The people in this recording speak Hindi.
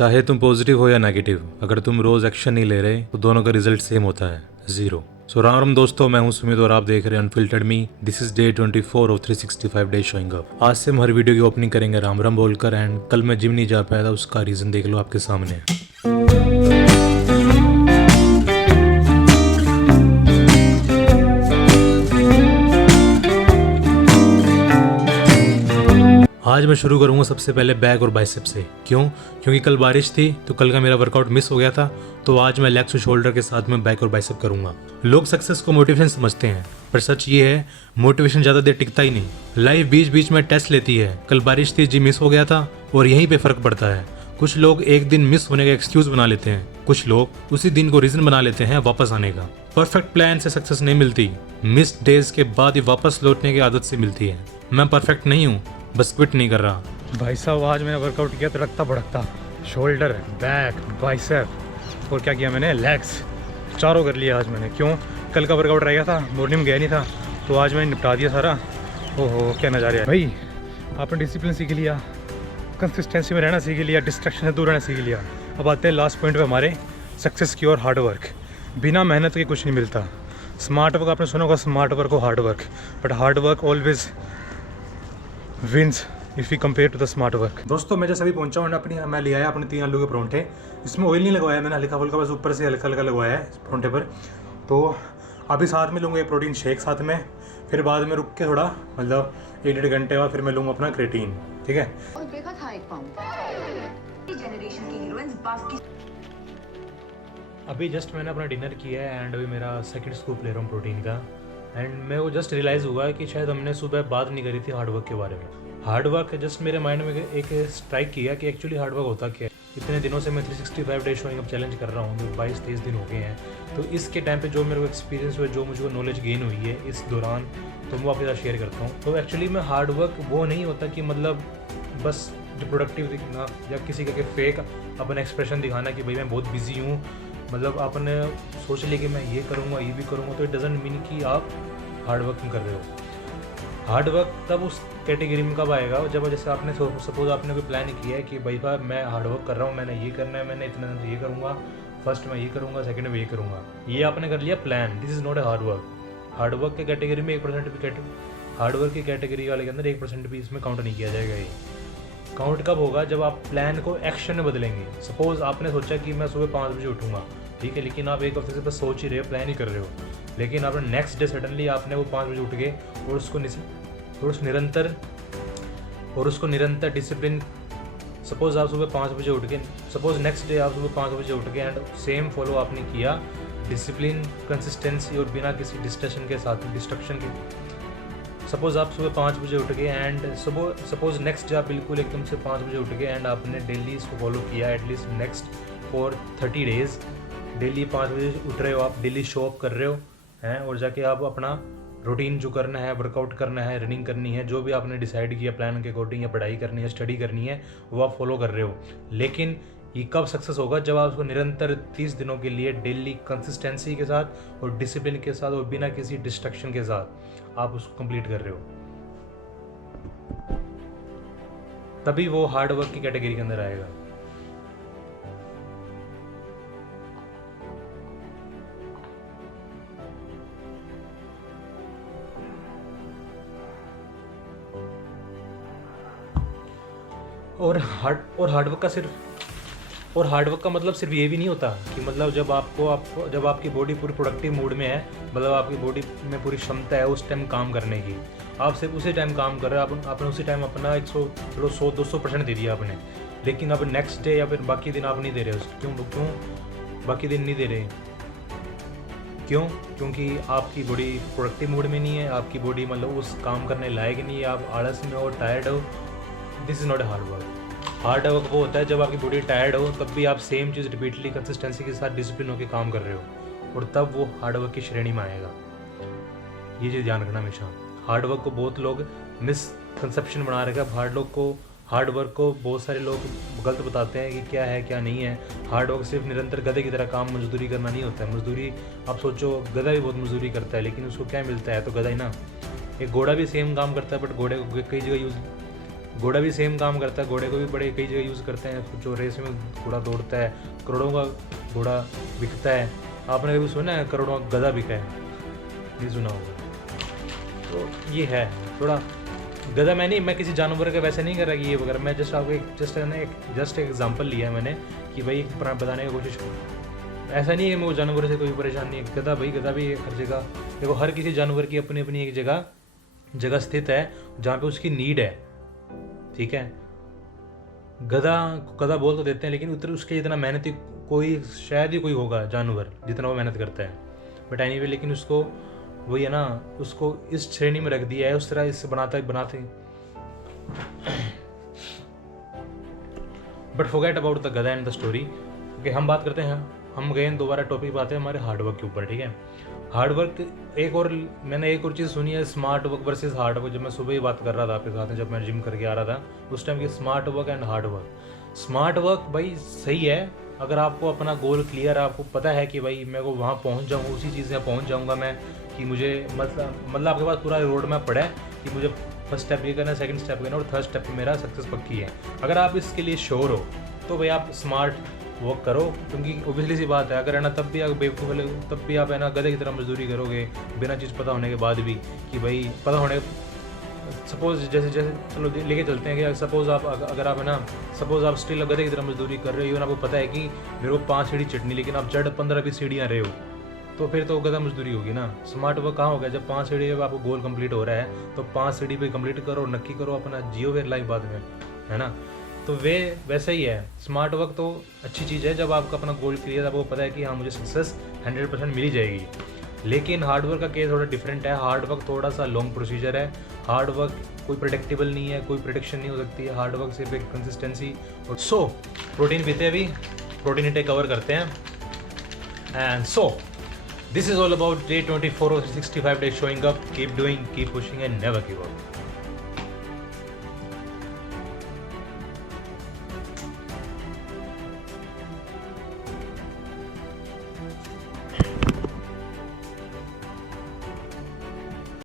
चाहे तुम पॉजिटिव हो या नेगेटिव, अगर तुम रोज एक्शन नहीं ले रहे तो दोनों का रिजल्ट सेम होता है, जीरो। सो राम राम दोस्तों, मैं हूं सुमित और आप देख रहे हैं unfiltered me. This is day 24 of 365 day showing up. आज से हम हर वीडियो की ओपनिंग करेंगे राम राम बोलकर। एंड कल मैं जिम नहीं जा पाया था, उसका रीजन देख लो आपके सामने। आज मैं शुरू करूंगा सबसे पहले बैक और बाइसेप से। क्यों? क्योंकि कल बारिश थी तो कल का मेरा वर्कआउट मिस हो गया था, तो आज मैं लेग्स और शोल्डर के साथ में बैक और बाइसेप करूंगा। लोग सक्सेस को मोटिवेशन समझते हैं, पर सच ये है मोटिवेशन ज़्यादा देर टिकता ही नहीं। लाइफ बीच बीच में टेस्ट लेती है। कल बारिश थी, जिम मिस हो गया था और यहीं पर फ़र्क पड़ता है। कुछ लोग एक दिन मिस होने का एक्सक्यूज़ बना लेते हैं, कुछ लोग उसी दिन को रीज़न बना लेते हैं वापस आने का। परफेक्ट प्लान से सक्सेस नहीं मिलती, मिस्ड डेज के बाद ही वापस लौटने की आदत से मिलती है। मैं परफेक्ट नहीं हूँ, बस क्विट नहीं कर रहा। भाई साहब, आज मैंने वर्कआउट किया तड़कता भड़कता, शोल्डर, बैक, बाइसेप और क्या किया मैंने, लेग्स, चारों कर लिया आज मैंने। क्यों? कल का वर्कआउट रह गया था, मॉर्निंग में गया नहीं था, तो आज मैंने निपटा दिया सारा। ओहो क्या नज़ारे है भाई। आपने डिसिप्लिन सीख लिया, कंसिस्टेंसी में रहना सीख लिया, डिस्ट्रैक्शन से दूर रहना सीख लिया। अब आते हैं लास्ट पॉइंट पे हमारे, सक्सेस की और हार्ड वर्क। बिना मेहनत के कुछ नहीं मिलता। स्मार्ट वर्क आपने सुना होगा, स्मार्ट वर्क और hard work, but hard work always wins if you compare to the smart work. दोस्तों, मैं जैसे अभी पहुंचा हूँ मैं ले आया अपने 3 आलू के परोंठे। इसमें ऑयल नहीं लगवाया मैंने, हल्का फुल्का बस ऊपर से हल्का हल्का लगवाया है परोंठे पर। तो अभी साथ में लूँगा ये प्रोटीन शेक साथ में, फिर बाद में रुक के थोड़ा मतलब 1-1.5 घंटे बाद फिर मैं लूँगा अपना क्रेटीन। ठीक है। और देखा था एक पाउंड जनरेशन की हीरोइंस बाकी। अभी जस्ट मैंने अपना डिनर किया है एंड अभी मेरा सेकंड स्कूप ले रहा हूँ प्रोटीन का। एंड मेरे को जस्ट रियलाइज़ हुआ कि शायद हमने सुबह बात नहीं करी थी हार्ड वर्क के बारे में। हार्ड वर्क जस्ट मेरे माइंड में एक स्ट्राइक किया कि एक्चुअली हार्ड वर्क होता क्या है। इतने दिनों से मैं 365 डे शोइंग अप चैलेंज कर रहा हूँ, जो 22-23 दिन हो गए हैं। तो इसके टाइम पे जो मेरे को एक्सपीरियंस हुआ, जो मुझे नॉलेज गेन हुई है इस दौरान, तो मैं आपके साथ शेयर करता हूँ। तो एक्चुअली में हार्ड वर्क वो नहीं होता कि मतलब बस जो प्रोडक्टिव दिखना या किसी का फेक अपना एक्सप्रेशन दिखाना कि भाई मैं बहुत बिजी हूँ, मतलब आपने सोच लिया कि मैं ये करूँगा ये भी करूँगा, तो इट डजंट मीन कि आप हार्ड वर्क कर रहे हो। हार्ड वर्क तब उस कैटेगरी में कब आएगा जब जैसे आपने सपोज आपने कोई प्लान किया है कि भाई साहब मैं हार्ड वर्क कर रहा हूँ, मैंने ये करना है, मैंने इतना ये करूँगा, फर्स्ट मैं ये करूँगा, सेकंड में ये करूँगा, ये आपने कर लिया plan. This is not a hard work. Hard work के कैटेगरी में 1% भी हार्ड वर्क की कैटेगरी वाले के अंदर 1% भी इसमें काउंट नहीं किया जाएगा। ये काउंट कब होगा? जब आप प्लान को एक्शन में बदलेंगे। सपोज आपने सोचा कि मैं सुबह 5 बजे उठूँगा, ठीक है, लेकिन आप एक हफ्ते से बस सोच ही रहे हो, प्लान ही कर रहे हो, लेकिन आपने नेक्स्ट डे सडनली आपने वो 5 बजे उठ गए और उसको निरंतर डिसिप्लिन। सपोज आप सुबह 5 बजे उठ गए, सपोज नेक्स्ट डे आप सुबह 5 बजे उठ गए एंड सेम फॉलो आपने किया, डिसिप्लिन, कंसिस्टेंसी और बिना किसी डिस्ट्रैक्शन के। सपोज आप सुबह 5 बजे उठ गए एंड सपोज नेक्स्ट डे आप बिल्कुल एकदम से 5 बजे उठ गए एंड आपने डेली इसको फॉलो किया at least next for 30 days. Daily 5 बजे उठ रहे हो आप, डेली शो अप कर रहे हो हैं, और जाके आप अपना रूटीन जो करना है, वर्कआउट करना है, रनिंग करनी है, जो भी आपने डिसाइड किया प्लान के अकॉर्डिंग, या पढ़ाई करनी है, स्टडी करनी है, वो आप फॉलो कर रहे हो। लेकिन ये कब सक्सेस होगा? जब आप उसको निरंतर 30 दिनों के लिए डेली कंसिस्टेंसी के साथ और डिसिप्लिन के साथ और बिना किसी डिस्ट्रैक्शन के साथ आप उसको कंप्लीट कर रहे हो, तभी वो हार्ड वर्क की कैटेगरी के अंदर आएगा। और हार्ड वर्क का मतलब सिर्फ ये भी नहीं होता कि मतलब जब आपकी बॉडी पूरी प्रोडक्टिव मूड में है, मतलब आपकी बॉडी में पूरी क्षमता है उस टाइम काम करने की, आप सिर्फ उसी टाइम काम कर रहे हो, आपने उसी टाइम अपना 100-200% दे दिया आपने, लेकिन अब नेक्स्ट डे या फिर बाकी दिन आप नहीं दे रहे हो। क्यों बाकी दिन नहीं दे रहे? क्यों? क्योंकि आपकी बॉडी प्रोडक्टिव मूड में नहीं है, आपकी बॉडी मतलब उस काम करने लायक नहीं है, आप आलस में हो, टायर्ड हो। This is not a hard work. Hard work वो होता है जब आपकी बॉडी टायर्ड हो, तब भी आप सेम चीज़ रिपीटली कंसिस्टेंसी के साथ डिसिप्लिन होकर काम कर रहे हो, और तब वो हार्ड वर्क की श्रेणी में आएगा। ये चीज़ ध्यान रखना हमेशा। हार्ड वर्क को बहुत लोग मिसकंसेप्शन बना रखा है। हार्ड वर्क को बहुत सारे लोग गलत बताते हैं कि क्या है क्या नहीं है। हार्ड वर्क सिर्फ निरंतर गधे की तरह काम मजदूरी करना नहीं होता है। मजदूरी आप सोचो, गधा भी बहुत मजदूरी करता है, लेकिन उसको क्या मिलता है? तो गधा ही ना। एक घोड़ा भी सेम काम करता है, बट घोड़े को कई जगह घोड़ा भी सेम काम करता है, घोड़े को भी बड़े कई जगह यूज़ करते हैं, जो रेस में घोड़ा दौड़ता है, करोड़ों का घोड़ा बिकता है। आपने कभी सुना है करोड़ों का गधा बिका है? नहीं सुना होगा। तो ये है थोड़ा गधा, मैं किसी जानवर का वैसे नहीं कर रहा कि ये वगैरह, मैं जस्ट आपको एक एग्जांपल लिया है मैंने कि भाई बताने की कोशिश करूँ। ऐसा नहीं है मैं वो जानवर से कोई परेशानी है, गधा भी हर जगह देखो, हर किसी जानवर की अपनी अपनी एक जगह स्थित है जहाँ पे उसकी नीड है, ठीक है। गधा बोल तो देते हैं, लेकिन उतना उसके जितना मेहनती कोई शायद ही कोई होगा जानवर जितना वो मेहनत करता है, बट एनीवे लेकिन उसको वही है ना, उसको इस श्रेणी में रख दिया है, उस तरह इससे बनाते बट फॉरगेट अबाउट द गधा एंड द स्टोरी। ओके, हम बात करते हैं, हम गए दोबारा टॉपिक बात है हमारे हार्डवर्क के ऊपर, ठीक है। हार्डवर्क मैंने एक और चीज़ सुनी है, smart work versus hard work. जब मैं सुबह ही बात कर रहा था आपके साथ में, जब मैं जिम करके आ रहा था उस टाइम की, smart work and hard work. Smart work भाई सही है अगर आपको अपना गोल क्लियर है, आपको पता है कि भाई मैं को वहाँ पहुँच जाऊँगा, उसी चीज़ से पहुँच जाऊँगा मैं, कि मुझे मतलब आपके पास पूरा रोड मैप पड़ा है कि मुझे फर्स्ट स्टेप ये करना है, सेकंड स्टेप करना है और थर्ड स्टेप पे मेरा सक्सेस पक्की है। अगर आप इसके लिए श्योर हो तो भाई आप स्मार्ट वर्क करो, क्योंकि ओबियसली सी बात है, अगर है ना तब भी आप बेवकूफ़ वाले, तब भी आप है ना गधे की तरह मजदूरी करोगे बिना चीज़ पता होने के बाद भी, कि भाई पता होने, सपोज जैसे चलो लेके चलते हैं कि सपोज आप अगर आप है ना, सपोज आप स्टिल गधे की तरह मजदूरी कर रहे हो, इवन आपको पता है कि मेरे को 5 सीढ़ी चटनी, लेकिन आप चढ़ 15-20 सीढ़ियाँ रहे हो, तो फिर तो गधा मजदूरी होगी ना। स्मार्ट वर्क कहाँ हो गया, जब 5 सीढ़ी पे आपको गोल कंप्लीट हो रहा है तो 5 सीढ़ी पे कंप्लीट करो, नक्की करो, अपना जियो फिर लाइफ बाद में, है ना। तो वैसा ही है, स्मार्ट वर्क तो अच्छी चीज़ है जब आपका अपना गोल क्लियर, आपको पता है कि हाँ मुझे सक्सेस 100% मिल ही जाएगी। लेकिन हार्ड वर्क का केस थोड़ा डिफरेंट है, हार्ड वर्क थोड़ा सा लॉन्ग प्रोसीजर है, हार्ड वर्क कोई प्रेडिक्टेबल नहीं है, कोई प्रेडिक्शन नहीं हो सकती है, हार्ड वर्क सिर्फ एक कंसिस्टेंसी। और सो प्रोटीन पीते हैं, अभी प्रोटीन इंटेक कवर करते हैं। And so this is all about day 24 और 65 days showing up, keep doing, keep pushing and never give up.